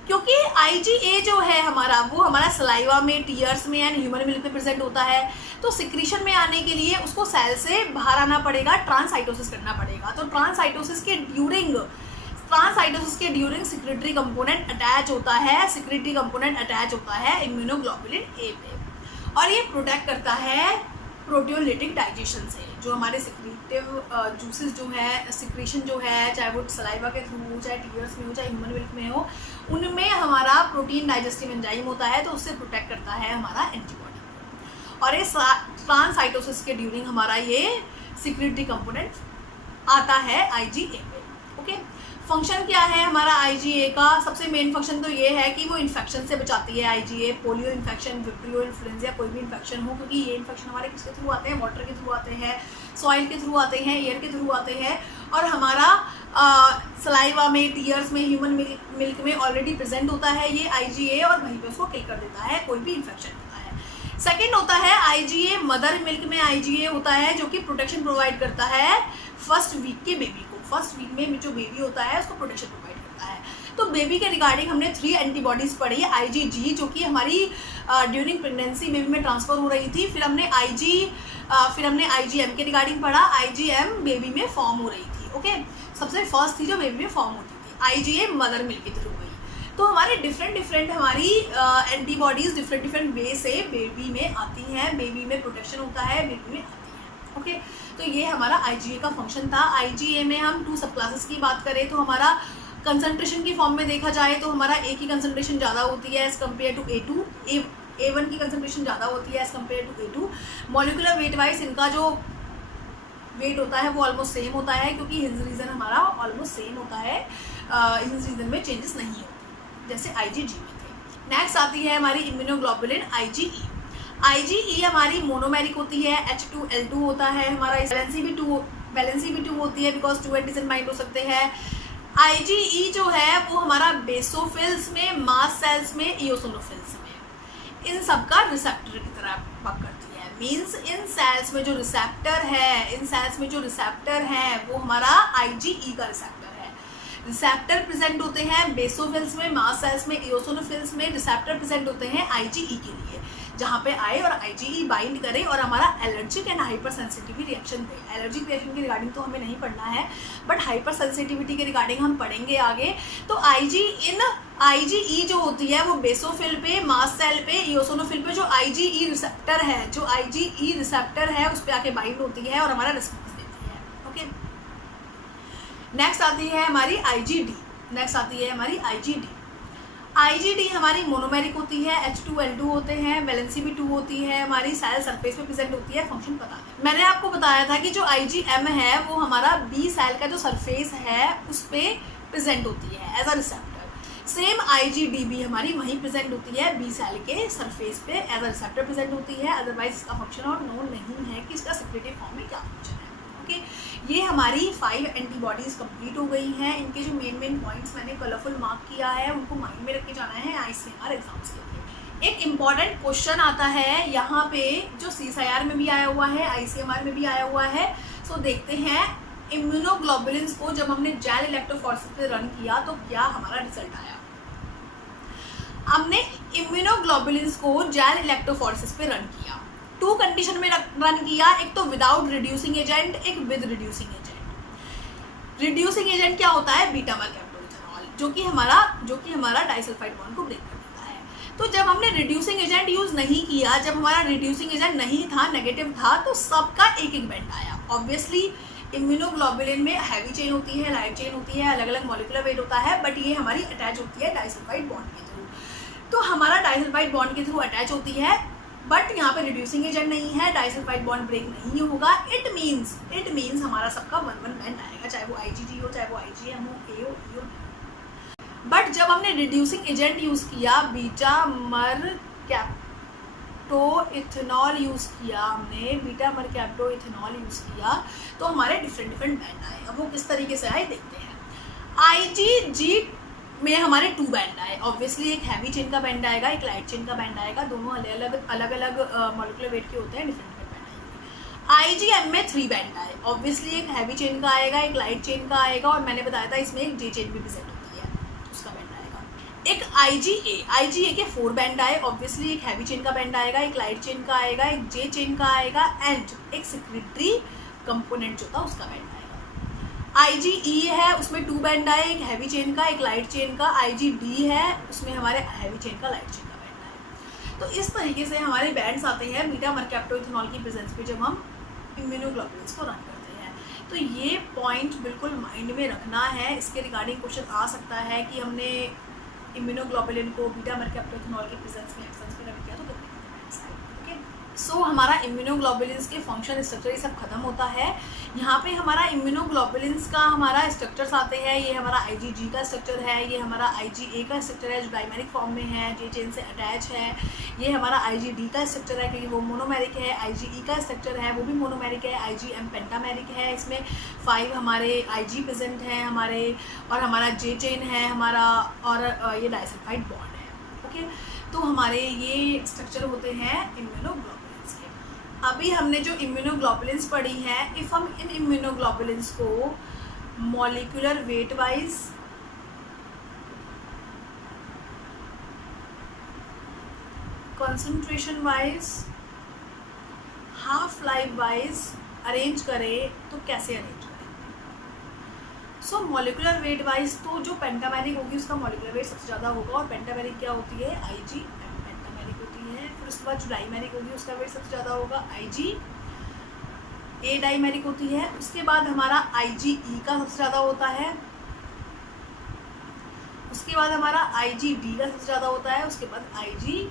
क्योंकि IgA जो है हमारा वो हमारा सलाइवा में, टीयर्स में एंड ह्यूमन मिल्क में प्रेजेंट होता है। तो सिक्रीशन में आने के लिए उसको सेल से बाहर आना पड़ेगा, ट्रांससाइटोसिस करना पड़ेगा। तो ट्रांससाइटोसिस के ड्यूरिंग सिक्रेटरी कंपोनेंट अटैच होता है, सिक्रेटरी कंपोनेंट अटैच होता है इम्यूनोग्लोबुलिन A पे, और ये प्रोटेक्ट करता है प्रोटियोलिटिक डाइजेशन से। जो हमारे सिक्रेटिव जूसेस जो है, सिक्रीशन जो है, चाहे वो सलाइवा के थ्रू हो, चाहे टीयर्स में हो, चाहे ह्यूमन मिल्क में हो, उनमें हमारा प्रोटीन डाइजेस्टिव एंजाइम होता है, तो उससे प्रोटेक्ट करता है हमारा एंटीबॉडी को। और ये ट्रांससाइटोसिस के ड्यूरिंग हमारा ये सिक्रेटरी कंपोनेंट आता है IgA पे। ओके, फंक्शन क्या है हमारा IgA का? सबसे मेन फंक्शन तो ये है कि वो इन्फेक्शन से बचाती है IgA, polio infection, vibrio influenza, कोई भी इन्फेक्शन हो, क्योंकि ये इन्फेक्शन हमारे किसके थ्रू आते हैं? वाटर के थ्रू आते हैं, सॉइल के थ्रू आते हैं, एयर के थ्रू आते हैं, और हमारा सलाइवा में, टीयर्स में, ह्यूमन मिल्क में ऑलरेडी प्रेजेंट होता है ये IgA, और वहीं पे उसको किल कर देता है कोई भी इन्फेक्शन होता है। सेकेंड होता है IgA मदर मिल्क में IgA होता है, जो कि प्रोटेक्शन प्रोवाइड करता है फर्स्ट वीक के बेबी को। फर्स्ट वीक में जो बेबी होता है उसको प्रोटेक्शन प्रोवाइड करता है। तो बेबी के रिगार्डिंग हमने 3 एंटीबॉडीज़ पढ़ी है। IgG जो कि हमारी ड्यूरिंग प्रेगनेंसी बेबी में ट्रांसफ़र हो रही थी, फिर हमने IgM के रिगार्डिंग पढ़ा। IgM बेबी में फॉर्म हो रही थी। ओके, सबसे फर्स्ट थी जो बेबी में फॉर्म होती थी, IgA मदर मिल्क के थ्रू हुई। तो हमारे डिफरेंट हमारी एंटीबॉडीज़ डिफरेंट वे से बेबी में आती हैं, बेबी में प्रोटेक्शन होता है, बेबी में आती है। ओके, तो ये हमारा IgA का फंक्शन था। IgA में हम 2 सब क्लासेस की बात करें तो हमारा कंसंट्रेशन की फॉर्म में देखा जाए तो हमारा A की कंसंट्रेशन ज़्यादा होती है as compare to A2, A1 की कंसंट्रेशन ज़्यादा होती है as compare to A2। Molecular weight wise इनका जो वेट होता है वो ऑलमोस्ट सेम होता है, क्योंकि हिंज रीजन हमारा ऑलमोस्ट सेम होता है, हिंज रीजन में चेंजेस नहीं होते जैसे IgG में थे। नेक्स्ट आती है हमारी इम्यूनोग्लोबुलिन IgE। IgE हमारी मोनोमेरिक होती है, H2L2 होता है हमारा, वैलेंसी भी 2 होती है बिकॉज 2 एंटीजन बाइंड हो सकते हैं। IgE जो है वो हमारा बेसोफिल्स में, मास्ट सेल्स में, इओसिनोफिल्स में, इन सब का रिसेप्टर की तरह वर्क करती है। मींस इन सेल्स में जो रिसेप्टर है वो हमारा IgE का रिसेप्टर है। रिसेप्टर प्रेजेंट होते हैं बेसोफिल्स में, मास्ट सेल्स में, इओसिनोफिल्स में रिसेप्टर प्रेजेंट होते हैं आईजीई के लिए, जहाँ पे आए और आईजीई बाइंड करे और हमारा allergic and hyper sensitivity reaction they. Allergic reaction के रिगार्डिंग तो हमें नहीं पढ़ना है, बट हाइपर सेंसिटिविटी के रिगार्डिंग हम पढ़ेंगे आगे। तो आईजीई जो होती है वो बेसोफिल पे, मास्ट सेल पे, इओसिनोफिल पे जो आईजीई रिसेप्टर है उस पर आके बाइंड होती है और हमारा रिस्पॉन्स देती है। ओके, नेक्स्ट आती है हमारी आईजीडी। आईजीडी हमारी मोनोमेरिक होती है, H2L2 होते हैं, वैलेंसी भी 2 होती है, हमारी सेल सरफेस पे प्रेजेंट होती है। फंक्शन पता है, मैंने आपको बताया था कि जो आईजीएम है वो हमारा बी सेल का जो सरफेस है उस पर प्रेजेंट होती है as a receptor. Same IgD भी हमारी वहीं प्रेजेंट होती है बी सेल के सरफेस पे एज अ रिसेप्टर प्रेजेंट होती है। अदरवाइज इसका फंक्शन और नोन नहीं है कि इसका सेक्रेटरी फॉर्म में क्या फंक्शन है। ओके, ये हमारी 5 एंटीबॉडीज़ कंप्लीट हो गई हैं। इनके जो मेन पॉइंट्स मैंने कलरफुल मार्क किया है उनको माइंड में रख के जाना है आईसीएमआर एग्जाम्स के लिए। एक इम्पॉर्टेंट क्वेश्चन आता है यहाँ पे जो सीएसआईआर में भी आया हुआ है, आईसीएमआर में भी आया हुआ है। सो देखते हैं इम्यूनोग्लोबुलिन्स को जब हमने जेल इलेक्ट्रोफोरेसिस पे रन किया तो क्या हमारा रिजल्ट आया। हमने इम्यूनोग्लोबुलिन्स को जेल इलेक्ट्रोफोरेसिस पे रन किया, 2 कंडीशन में रन किया, एक तो विदाउट रिड्यूसिंग एजेंट, एक with reducing agent. Reducing agent क्या होता है, बीटा मरकैप्टोइथेनॉल, जो कि हमारा डाइसल्फाइड बॉन्ड को ब्रेक कर देता है। तो जब हमने रिड्यूसिंग एजेंट यूज नहीं किया, जब हमारा रिड्यूसिंग एजेंट नहीं था, नेगेटिव था, तो सबका एक एक बेंड आया। ऑब्वियसली इम्यूनोग्लोबुलिन में हैवी चेन होती है, लाइट चेन होती है, अलग अलग मॉलिक्यूलर वेट होता है, बट ये हमारी अटैच होती है डाइसल्फाइड बॉन्ड के थ्रू। तो हमारा डाइसल्फाइड बॉन्ड के थ्रू अटैच होती है, बट यहाँ पे रिड्यूसिंग एजेंट नहीं है, डाइसल्फाइड बॉन्ड ब्रेक नहीं होगा। इट मीन्स हमारा सबका 1-1 बेंड आएगा, चाहे वो आईजीजी हो, चाहे वो आईजीएम हो, ए हो, ई हो। बट जब हमने रिड्यूसिंग एजेंट यूज किया, बीटा मरकैप्टोइथेनॉल यूज किया, तो हमारे डिफरेंट बेंड आए। अब वो किस तरीके से आए देखते हैं। आईजीजी में हमारे 2 बैंड आए। ऑब्वियसली एक हैवी चेन का बैंड आएगा, एक लाइट चेन का बैंड आएगा, दोनों अलग अलग मॉलिक्यूलर वेट के होते हैं, डिफरेंट बैंड आएंगे। आईजीएम में 3 बैंड आए। ऑब्वियसली एक हैवी चेन का आएगा, एक लाइट चेन का आएगा, और मैंने बताया था इसमें एक जे चेन भी प्रेजेंट होती है, उसका बैंड आएगा। एक आईजीए के 4 बैंड आए। ऑब्वियसली एक हैवी चेन का बैंड आएगा, एक लाइट चेन का आएगा, एक जे चेन का आएगा, एंड एक सेक्रेटरी कंपोनेंट जो था उसका बैंड आएगा। आईजीई है, उसमें 2 बैंड आए, एक हैवी चेन का, एक लाइट चेन का। आईजीडी है, उसमें हमारे हैवी चेन का, लाइट चेन का बैंड आए। तो इस तरीके से हमारे बैंड्स आते हैं बीटा मरकैप्टोइथेनॉल की प्रेजेंस पे जब हम इम्यूनोग्लोबुलिन्स को रन करते हैं। तो ये पॉइंट बिल्कुल माइंड में रखना है, इसके रिगार्डिंग क्वेश्चन आ सकता है कि हमने इम्यूनोग्लोबुलिन को बीटा मरकैप्टोइथेनॉल की प्रेजेंस में एक्सेंस में रन किया तो कितने बैंड्स आए। ओके, सो हमारा इम्यूनोग्लोबुलिन्स के फंक्शन स्ट्रक्चर ये सब खत्म होता है। यहाँ पे हमारा इम्यूनोग्लोबुलिन्स का हमारा स्ट्रक्चर्स आते हैं। ये हमारा आईजीजी का स्ट्रक्चर है, ये हमारा आईजीए का स्ट्रक्चर है जो डाइमेरिक फॉर्म में है, जे चेन से अटैच है। ये हमारा आईजीडी का स्ट्रक्चर है क्योंकि वो मोनोमेरिक है। आईजीई का स्ट्रक्चर है, वो भी मोनोमेरिक है। आईजीएम पेंटामेरिक है, इसमें 5 हमारे आईजी प्रेजेंट हैं हमारे, और हमारा जे चेन है हमारा, और ये डाइसल्फाइड बॉन्ड है। ओके, तो हमारे ये स्ट्रक्चर होते हैं इम्यूनोग्लोबुलिन्स। अभी हमने जो इम्यूनोग्लोबुलिन्स पढ़ी हैं, इफ़ हम इन इम्यूनोग्लोबुलिन्स को molecular weight wise, concentration wise, half life wise arrange करें तो कैसे अरेंज करें। सो मॉलिक्यूलर वेट वाइज तो जो पेंटामेरिक होगी उसका मॉलिक्यूलर वेट सबसे ज़्यादा होगा, और पेंटामेरिक क्या होती है, आईजी पेंटामेरिक होती है। फिर उसके बाद जो डाइमेरिक होगी उसका वेट सबसे ज़्यादा होगा, आईजी ए डाइमेरिक होती है। उसके बाद हमारा आईजीई का सबसे ज़्यादा होता है, उसके बाद हमारा आईजीडी का सबसे ज़्यादा होता है, उसके बाद आईजीजी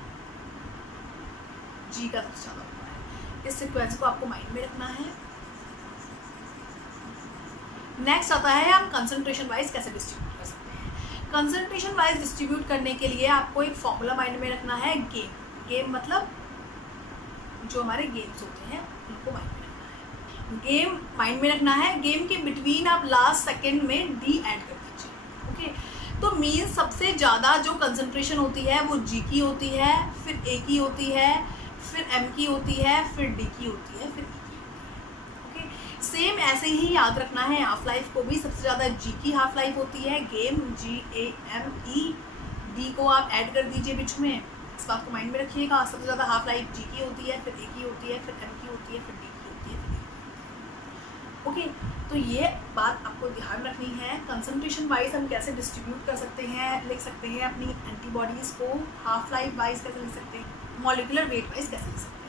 का सबसे ज़्यादा होता है। इस सीक्वेंस को आपको माइंड में रखना है। नेक्स्ट आता है हम कंसंट्रेशन वाइज कैसे डिस्ट्रीब्यूट कर सकते हैं। कंसंट्रेशन वाइज डिस्ट्रीब्यूट करने के लिए आपको एक फॉर्मूला माइंड में रखना है, गेम मतलब जो हमारे गेम्स होते हैं उनको माइंड में रखना है। गेम माइंड में रखना है, गेम के बिटवीन आप लास्ट सेकेंड में डी ऐड कर दीजिए। ओके, तो मीन्स सबसे ज़्यादा जो कंसंट्रेशन होती है वो जी की होती है, फिर ए की होती है, फिर एम की होती है, फिर डी की होती है, फिर ई की होती है। ओके, सेम ऐसे ही याद रखना है हाफ लाइफ को भी। सबसे ज़्यादा जी की हाफ लाइफ होती है, गेम, GAME, डी को आप ऐड कर दीजिए बीच में, इस बात को माइंड में रखिएगा। सबसे ज़्यादा हाफ लाइफ जी की होती है, फिर ए की होती है, फिर एम की होती है, फिर डी की होती है, फिर ओके। तो ये बात आपको ध्यान रखनी है। कंसंट्रेशन वाइज हम कैसे डिस्ट्रीब्यूट कर सकते हैं, लिख सकते हैं अपनी एंटीबॉडीज़ को, हाफ लाइफ वाइज कैसे लिख सकते हैं, मॉलिक्यूलर वेट वाइज कैसे लिख सकते हैं।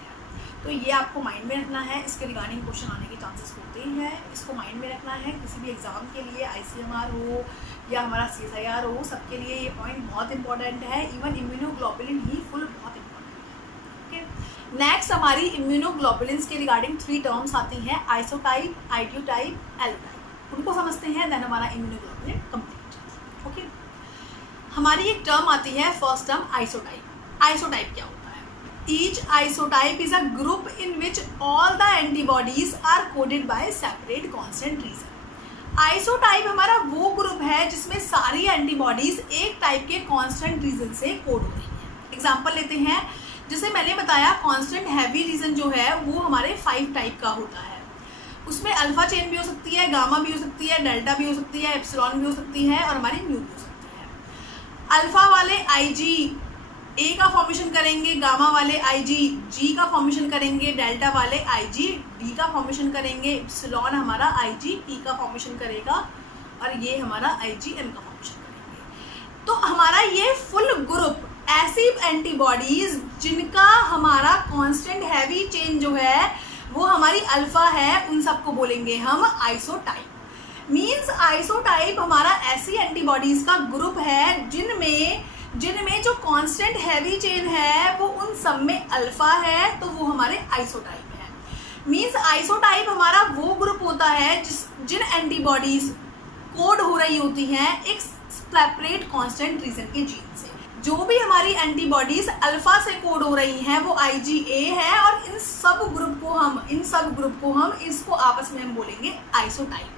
तो ये आपको माइंड में रखना है। इसके रिगार्डिंग क्वेश्चन आने के चांसेस होते हैं, इसको माइंड में रखना है। किसी भी एग्ज़ाम के लिए, ICMR हो या हमारा CSIR हो, सबके लिए ये पॉइंट बहुत इंपॉर्टेंट है। इवन इम्यूनोग्लोबुलिन ही फुल बहुत इंपॉर्टेंट है। ओके, नेक्स्ट हमारी इम्यूनोग्लोबुलिन्स के रिगार्डिंग 3 टर्म्स आती हैं, आइसोटाइप, आइडियोटाइप, एलोटाइप। उनको समझते हैं, देन हमारा इम्यूनोग्लोबुलिन कंप्लीट। ओके, हमारी एक टर्म आती है, फर्स्ट टर्म आइसोटाइप। आइसोटाइप क्या होता है? Each isotype is a group in which all the antibodies are coded by separate constant region. Isotype हमारा वो ग्रुप है जिसमें सारी एंटीबॉडीज एक टाइप के कांस्टेंट रीजन से कोड हो रही हैं। एग्जांपल लेते हैं, जैसे मैंने बताया कांस्टेंट हैवी रीजन जो है वो हमारे 5 टाइप का होता है। उसमें अल्फा चेन भी हो सकती है, गामा भी हो सकती है, डेल्टा भी हो सकती है, एप्सिलॉन भी हो सकती है और हमारी म्यू भी हो सकती है। अल्फा वाले IG ए का फॉर्मेशन करेंगे, गामा वाले IG G का फॉर्मेशन करेंगे, डेल्टा वाले IG D का फॉर्मेशन करेंगे, एप्सिलॉन हमारा IG T का फॉर्मेशन करेगा और ये हमारा IG M का फॉर्मेशन करेंगे। तो हमारा ये फुल ग्रुप ऐसी एंटीबॉडीज जिनका हमारा कांस्टेंट हैवी चेन जो है वो हमारी अल्फा है, उन सबको बोलेंगे हम आइसोटाइप। मीन्स आइसोटाइप हमारा ऐसी एंटीबॉडीज का ग्रुप है जिनमें जो कांस्टेंट हैवी चेन है वो उन सब में अल्फा है, तो वो हमारे आइसोटाइप है। मींस आइसोटाइप हमारा वो ग्रुप होता है जिन एंटीबॉडीज कोड हो रही होती हैं एक सेपरेट कांस्टेंट रीजन के जीन से। जो भी हमारी एंटीबॉडीज अल्फा से कोड हो रही हैं वो IgA है और इन सब ग्रुप को हम इसको आपस में हम बोलेंगे आइसोटाइप,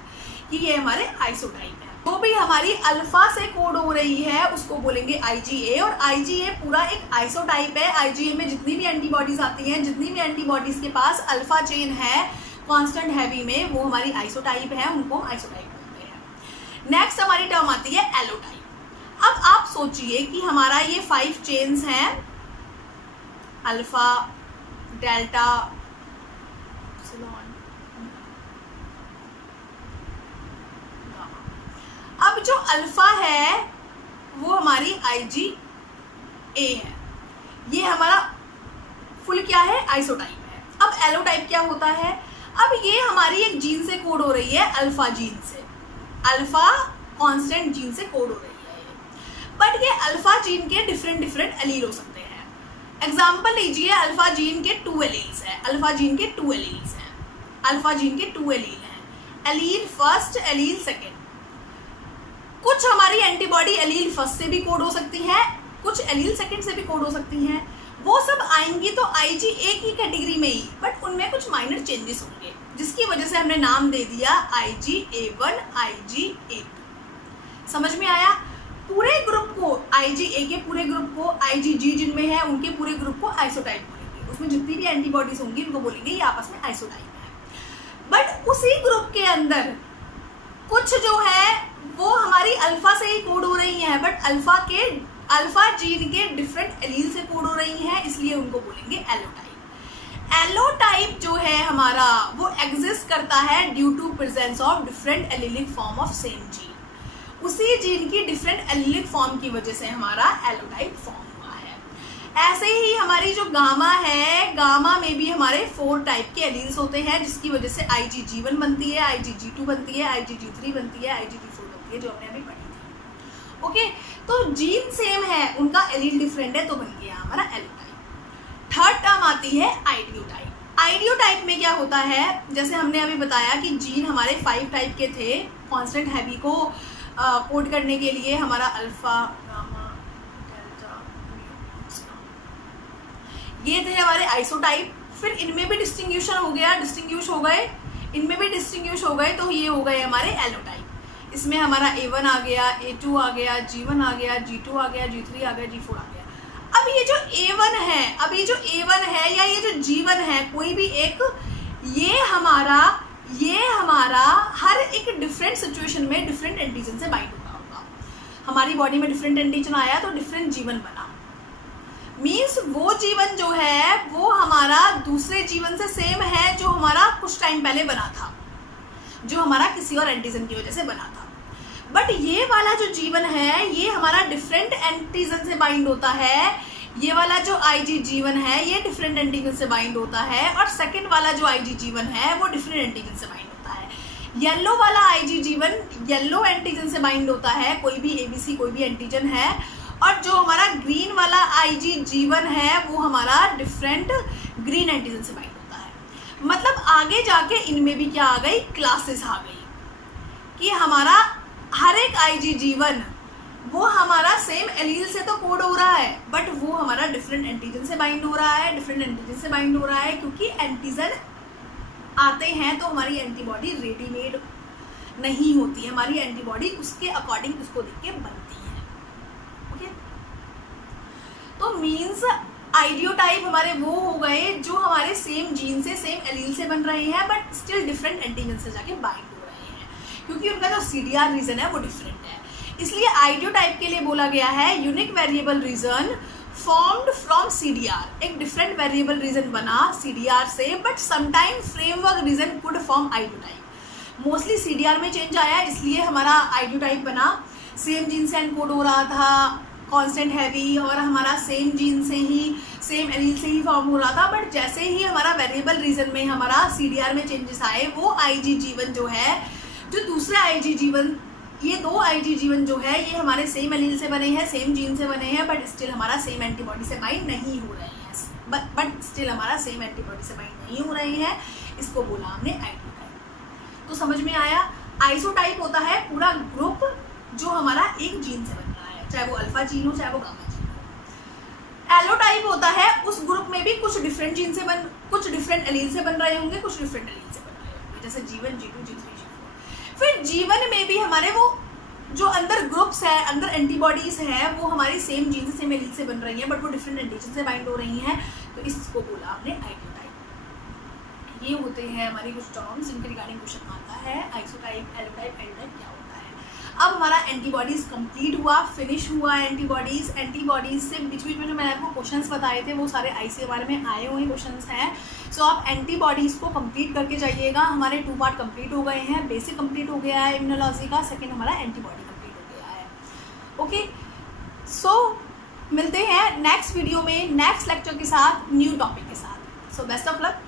कि ये हमारे आइसोटाइप है। तो भी हमारी अल्फा से कोड हो रही है उसको बोलेंगे IgA और IgA पूरा एक आइसोटाइप है। IgA में जितनी भी एंटीबॉडीज आती हैं, जितनी भी एंटीबॉडीज के पास अल्फा चेन है कांस्टेंट हैवी में, वो हमारी आइसोटाइप है, उनको आइसोटाइप बोलते हैं। नेक्स्ट हमारी टर्म आती है एलोटाइप। अब आप सोचिए कि हमारा ये 5 चेन्स हैं, अल्फा, डेल्टा, एप्सिलॉन, अब जो अल्फा है वो हमारी IgA है, ये हमारा फुल क्या है, आइसोटाइप है। अब एलोटाइप क्या होता है? अब ये हमारी एक जीन से कोड हो रही है, अल्फा जीन से, अल्फा कांस्टेंट जीन से कोड हो रही है। बट ये अल्फा जीन के डिफरेंट एलील हो सकते हैं। एग्जाम्पल लीजिए, अल्फा जीन के 2 एलील्स हैं, अल्फा जीन के 2 एलील्स हैं, अल्फा जीन के 2 एलील हैं, एलील फर्स्ट, एलील सेकेंड। कुछ हमारी एंटीबॉडी एलील फर्स्ट से भी कोड हो सकती है, कुछ एलील सेकंड से भी कोड हो सकती हैं। वो सब आएंगी तो IgA की कैटेगरी में ही, बट उनमें कुछ माइनर चेंजेस होंगे जिसकी वजह से हमने नाम दे दिया IgA1, IgA2। समझ में आया? पूरे ग्रुप को, IgA के पूरे ग्रुप को, IgG जिनमें है उनके पूरे ग्रुप को आइसोटाइप बोलेंगे। उसमें जितनी भी एंटीबॉडीज होंगी उनको बोलेंगे ये आपस में आइसोटाइप है। बट उसी ग्रुप के अंदर कुछ जो है वो हमारी अल्फा से ही कोड हो रही हैं, बट अल्फा जीन के डिफरेंट एलील से कोड हो रही हैं, इसलिए उनको बोलेंगे एलोटाइप। एलोटाइप जो है हमारा वो एग्जिस्ट करता है due to presence of different allelic form of same gene. उसी जीन की डिफरेंट एलीलिक फॉर्म की वजह से हमारा एलोटाइप फॉर्म हुआ है। ऐसे ही हमारी जो गामा है, गामा में भी हमारे 4 टाइप के एलील्स होते हैं जिसकी वजह से IgG1 बनती है, IgG2 बनती है, IgG3 बनती है, IgG4 बनती है, जो हमने अभी पढ़ी थी। ओके, तो जीन सेम है, उनका एलील डिफरेंट है, तो बन गया हमारा एलोटाइप। थर्ड टर्म आती है आइडियोटाइप। आइडियोटाइप में क्या होता है, जैसे हमने अभी बताया कि जीन हमारे 5 टाइप के थे कांस्टेंट हैवी को कोड करने के लिए, हमारा अल्फा, गामा, डेल्टा, ये थे हमारे आइसोटाइप। फिर इनमें भी डिस्टिंग्यूश हो गए, इनमें भी डिस्टिंग्यूश हो गए, तो ये हो गए हमारे एलोटाइप। इसमें हमारा A1 आ गया, A2 आ गया, G1 आ गया, G2 आ गया, G3 आ गया, G4 आ गया। अब ये जो A1 है, या ये जो G1 है, कोई भी एक, ये हमारा ये हमारा हर एक डिफरेंट सिचुएशन में डिफरेंट एंटीजन से बाइंड होता होगा। हमारी बॉडी में डिफरेंट एंटीजन आया तो डिफरेंट जीवन बना, मीन्स वो जीवन जो है वो हमारा दूसरे जीवन से सेम है जो हमारा कुछ टाइम पहले बना था, जो हमारा किसी और एंटीजन की वजह से बना था। बट ये वाला जो जीवन है ये हमारा डिफरेंट एंटीजन से बाइंड होता है। ये वाला जो आईजी जीवन है ये डिफरेंट एंटीजन से बाइंड होता है, और सेकंड वाला जो आईजी जीवन है वो डिफरेंट एंटीजन से बाइंड होता है। येलो वाला आईजी जीवन येलो एंटीजन से बाइंड होता है, कोई भी एबीसी कोई भी एंटीजन है, और जो हमारा ग्रीन वाला आईजी जीवन है वो हमारा डिफरेंट ग्रीन एंटीजन से बाइंड होता है। मतलब आगे जाके इनमें भी क्या आ गई, क्लासेस आ गई कि हमारा हर एक आईजी जीवन वो हमारा सेम एलील से तो कोड हो रहा है, बट वो हमारा डिफरेंट एंटीजन से बाइंड हो रहा है, डिफरेंट एंटीजन से बाइंड हो रहा है, क्योंकि एंटीजन आते हैं तो हमारी एंटीबॉडी रेडीमेड नहीं होती है, हमारी एंटीबॉडी उसके अकॉर्डिंग उसको देख के बनती है। ओके, तो मीन्स आइडियोटाइप हमारे वो हो गए जो हमारे सेम जीन से सेम एलील से बन रहे हैं, बट स्टिल डिफरेंट एंटीजन से जाके बाइंड हो रहे हैं, क्योंकि उनका जो सीडीआर रीजन है वो डिफरेंट है। इसलिए आइडियोटाइप के लिए बोला गया है unique variable region formed from CDR. एक डिफरेंट वेरिएबल रीजन बना सीडीआर से, but sometime framework region could form idiotype. Mostly CDR में चेंज आया इसलिए हमारा आइडियोटाइप बना। सेम जीन से एनकोड हो रहा था, कांस्टेंट हैवी, और हमारा सेम जीन से ही सेम एलील से ही फॉर्म हो रहा था, बट जैसे ही हमारा वेरिएबल रीजन में हमारा सीडीआर में चेंजेस आए, वो आईजी जीवन जो है, जो दूसरे आईजी जीवन, ये दो आईजी जीवन जो है ये हमारे सेम एलील से बने हैं, सेम जीन से बने हैं, बट स्टिल हमारा सेम एंटीबॉडी से बाइंड नहीं हो रहे हैं, बट स्टिल हमारा सेम एंटीबॉडी से बाइंड नहीं हो रहे हैं, इसको बोला हमने आइडियोटाइप। तो समझ में आया। आइसोटाइप होता है पूरा ग्रुप जो हमारा एक जीन से बन रहा है, चाहे वो अल्फा जीन हो चाहे वो गामा जीन हो। एलोटाइप होता है उस ग्रुप में भी कुछ डिफरेंट जीन से कुछ डिफरेंट एलील से बन रहे होंगे, कुछ डिफरेंट एलील से बन रहे होंगे, जैसे G1 G2 G3 G4। फिर जीवन में भी हमारे वो जो अंदर ग्रुप्स है, अंदर एंटीबॉडीज है, वो हमारी सेम जीन से सेम एलील से बन रही हैं, बट वो डिफरेंट एंटीजन से बाइंड हो रही हैं, तो इसको बोला हमने आइडियोटाइप। ये होते हैं हमारी कुछ टर्म्स जिनके रिगार्डिंग क्वेश्चन आता है, आइसोटाइप, एलोटाइप, एलोटाइप क्या होता है। अब हमारा एंटीबॉडीज कंप्लीट हुआ, फिनिश हुआ एंटीबॉडीज। एंटीबॉडीज से बीच बीच में जो मैंने आपको क्वेश्चंस बताए थे वो सारे आईसी के बारे में आए हुए क्वेश्चंस हैं। सो आप एंटीबॉडीज को कंप्लीट करके जाइएगा। हमारे 2 पार्ट कंप्लीट हो गए हैं, बेसिक कंप्लीट हो गया है इम्यूनोलॉजी का, सेकेंड हमारा एंटीबॉडी कंप्लीट हो गया है। ओके, सो मिलते हैं नेक्स्ट वीडियो में नेक्स्ट लेक्चर के साथ, न्यू टॉपिक के साथ। So best of luck.